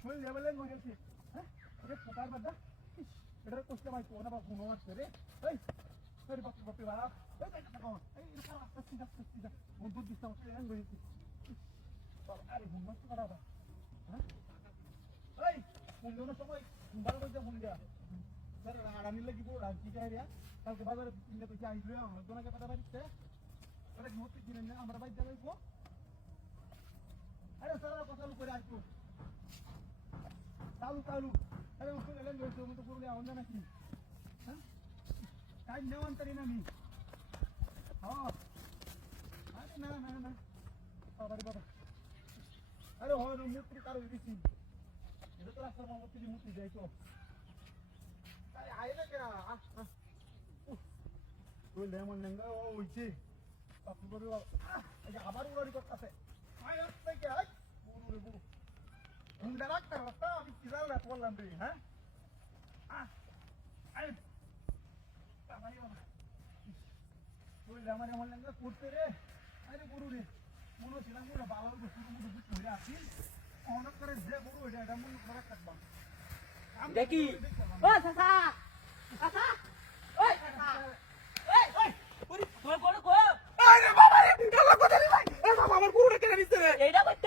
শরীর লেভেলে হয়ে গেছে হ্যাঁ এটা ফোটার বাদা এটা কষ্ট ভাই কোনা বা ঘুমো আসছে রে এই আরে বাপ বাপ বাপ এই দেখো এই এটা রাস্তা সিধা বন্ধু দিস্তা হচ্ছে হ্যাঁ গেছি বাবা আরে ঘুমো আসছে বাবা হ্যাঁ এই কোন সময় ঘুমার মধ্যে মন দেয়া স্যার রানি লাগি বড় রাজি যায় রে কালকে বাজারে কিনতে পয়সা আইলো আমার দোনাকে পাতা বাড়িতে আরে মতে কিনে না আমরা বাইরে যাইবো আরে সারা কথা করে আসবো চালু আরে উপরে এলেন গেছে মতো পুরো আওয়াজ নাকি হ্যাঁ টাইম নেওয়ান তারি না আমি হ্যাঁ আরে না বাবা আরে হয় মূর্তি কারো দিছি এটা তো রাস্তার মূর্তি যাই তো আরে আইলে কেনা ওই লেমন নেঙ্গা ওইছে বাপু বাবা আবার উড়ারি করতেছে আয় আসতে কে আয় বুড়ো বুড়ো হুন্ডা রাখতে রাস্তা আমি কিরাল রাত বললাম রে হ্যাঁ আয় বাবা ওই লেমন নেঙ্গা করতে রে আরে বুড়ো রে মনে ছিলাম ওরা বাবার বসে বুঝতে হয়ে আসি অনেক করে যে বুড়ো এটা মনে করে থাকবা দেখি ও সাসা ওই সাসা ওই তোর কোন কো আরে বাবা রে কালা কথা রে ভাই এ বাবা আমার গুড়া কেন নিছে রে এইটা করতে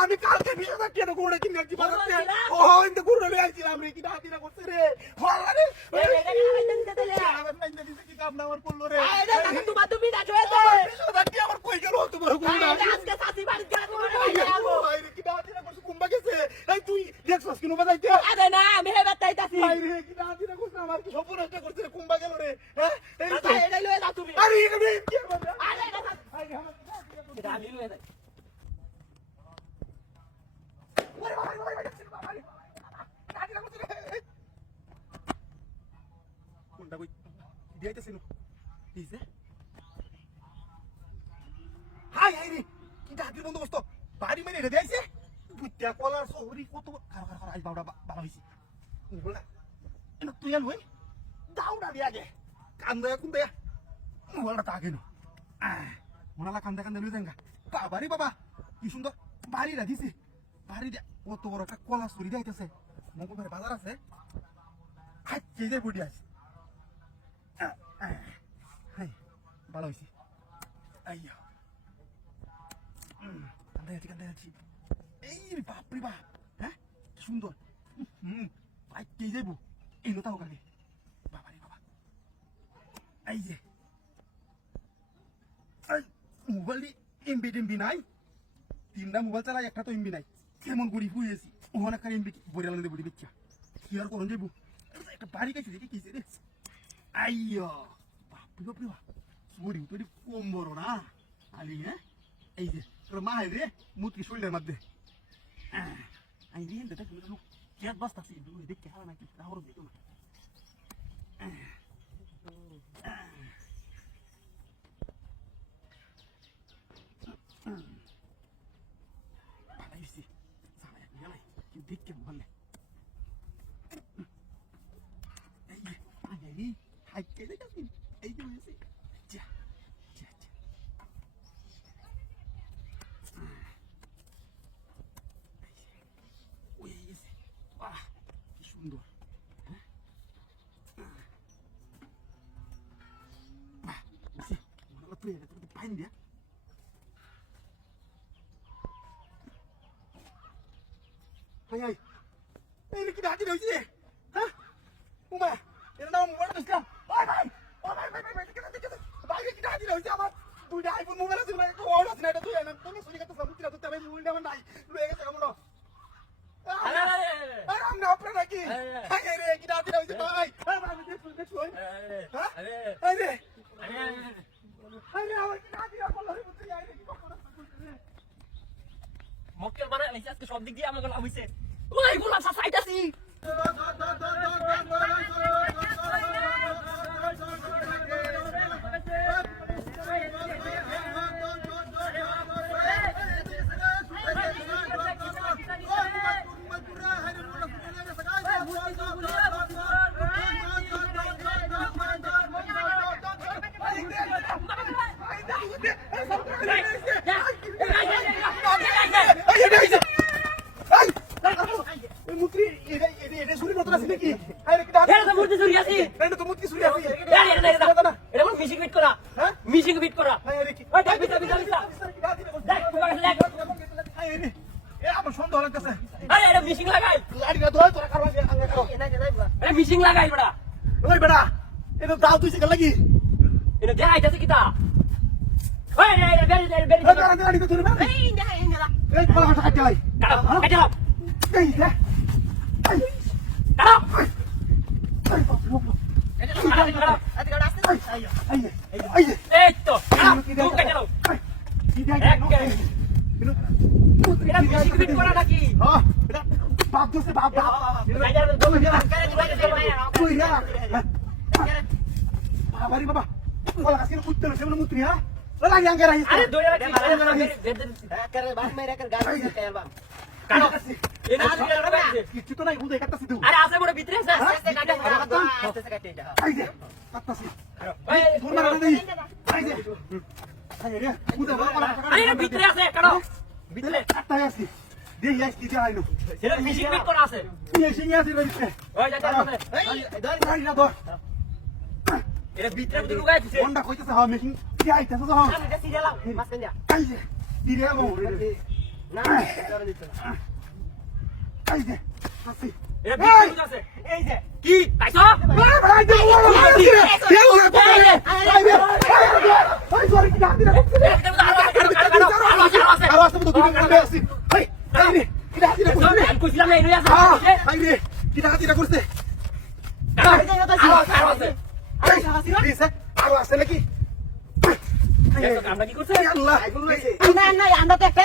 আমি কালকে বিয়ে করতে কেন গুড়া কিনে কি বানাতে ও ইন্দে গুড়া লই আইছিলাম রে কি দাদিরা করছে রে হল্লা রে এইটা কেন দিতে দিলে আমার নাইন্দে দিছে কি কাম না আমার করলো রে এইটা তুমি না ছয়েছে বিশোদা কি আমার কই গেল তোমার গুড়া আজকে সাসি বাড়ি যা আই রে কি দাদিরা করছে কুম্বা গেছে এই তুই দেখছস কিনো বাজাইতে আরে না আমি হেবে তাইতাছি আই রে কি দাদিরা করছে আমার কি সব নষ্ট করছে রে কুম্বা গেল রে হ্যাঁ এইটা লয়ে যা তুমি আরে এটা কি হবে আরে এটা আই রে আমার এটা আমি লয়ে যাই ওরে বাবা দাদিরা করছে রে কোনটা কই দিয়াইতেছিল দিছে হাই রে কি দাদির বন্দোবস্ত বাড়ি মেরে রে দিয়েছে বুইটা কলার সহরি কত খারাপ আই বাবা ভালো হইছে বলা এনে তুই আলুই দাউড়া দিয়া গে কান্দা কুন্দা মোবাইলটা তাকে নো মোনালা কান্দা লই যাঙ্গা বাবারে বাবা কি সুন্দর বাড়িটা দিছে বাড়ি দিয়া কত বড় একটা কলা সরি দিতেছে মঙ্গলবার বাজার আছে আজ যে বুড়ি আছে হাই ভালো হইছে আইয়া কান্দা যাচ্ছি এই বাপরে বাপ হ্যাঁ কি সুন্দর ভাই কে যাইব এই নতাও কাকে বাবারে বাবা এই যে মোবাইল এমবি নাই তিনটা মোবাইল চালাই একটা তো এমবি নাই কেমন গরিব হয়েছি ওখানে একটা এমবি বইরা লাইন বুড়ি বেচ্চা কি আর করুন যাইব একটা বাড়ি গেছি দেখি কিছে রে আইয়া বাপরে বাপরে বাপ বুড়ি তো কম বড় না আলি হ্যাঁ এই যে তোর মা রে মুতকি শরীরের মধ্যে আই রে এটা কি লোক কেট বাস্তাছি দেখে হারা নাকি রাহর দিতো না ভালোইছি সামনে গেলাই কি দেখকে বললে এই আই হাইকে দেখি এই যে হইছে যা কি সুন্দর পাইন দিয়া হাই এই কি দাদি রইছে হ্যাঁ উমা এর নাম মোবাইল দিছিলাম ভাই কি দাদি রইছে আমার দুইটা আইফোন মোবাইল আছে না একটা ওয়ার আছে না এটা তুই না তুমি শুনি কত সামুদ্র তো আমি মোবাইল আমার নাই লয়ে গেছে কেমন আরে আমরা আপনি নাকি আরে কি দাদি রইছে ভাই আমি দেখছো হ্যাঁ আরে আমার কি দাদি আপন হই বুঝতে যাই কি কখন মক্কেল বানাই আইছে আজকে সব দিক দিয়ে আমাকে লাভ হইছে ওই গোলাপ সা সাইতাছি কি আরে কি দাও এটা তো মূর্তি চুরি আছে এটা তো মুতি চুরি আছে এটা কোন মিশিং ফিট করা হ্যাঁ মিশিং ফিট করা আরে কি ওই দেখ বিছা দেখ তোমার দেখ আরে এ আমার সন্দেহ লাগতেছে আরে এটা মিশিং লাগাই লাড়ি না ধরে তোরা কারবা আঙ্গা করো এটা মিশিং লাগাই বড়া ওই বেটা এটা দাও তুই সে লাগি এটা দেখাইতাছে কিতা ওই এটা বেরি এই দাঁড়া লাড়ি তো ধরে মার এই বড় কথা কাটে ভাই কাটো কাটো এই রে এই কাটো এই বাপ এই এই তো তুই কাটো কি দেয় এটা মিশিং ফিট করা নাকি হ্যাঁ এটা বাপ দোস্ত বাপ তুই না বাবারি বাবা ওলা কাছে কুত্তে লো সেমন মুত্রি হ্যাঁ ওলা গ্যাং করে আইস আরে দৌড়ে রাখি কাটো এটা কিছু তো নাই বুঝে কাটতাছি তুই আরে আছে বড় ভিতরে আছে আই দে কাটতাছি এই তোর মারা দেই আই দে আই রে বুঝে বাবা আরে এটা ভিতরে আছে কাটো ভিতরে কাটতাই আছি দেই আইছি কি আইলো এটা মিশিং ফিট করা আছে তুই এসে নিয়ে আসিস রে ওই যা লাড়ি না ধর এটা ভিতরে ঢুকাই দিছে কোনটা কইতেছে হ্যাঁ মেশিন কি আইতাছে তো হ্যাঁ আই দে দিরে আমো আই দে আসি এটা ভিতরে আছে এই যে কি তাইছো আই দে আই সরি কি ডাক দিরা আর আসতে তো তুমি কাটে আসি এই আই রে কি ডাক দিরা করছিস আমি কইছিলাম না এরই আছে আই রে কি ডাক দিরা করছিস আরো আছে নাকি আমরা কি করছে আল্লাহ আমরা তো একটা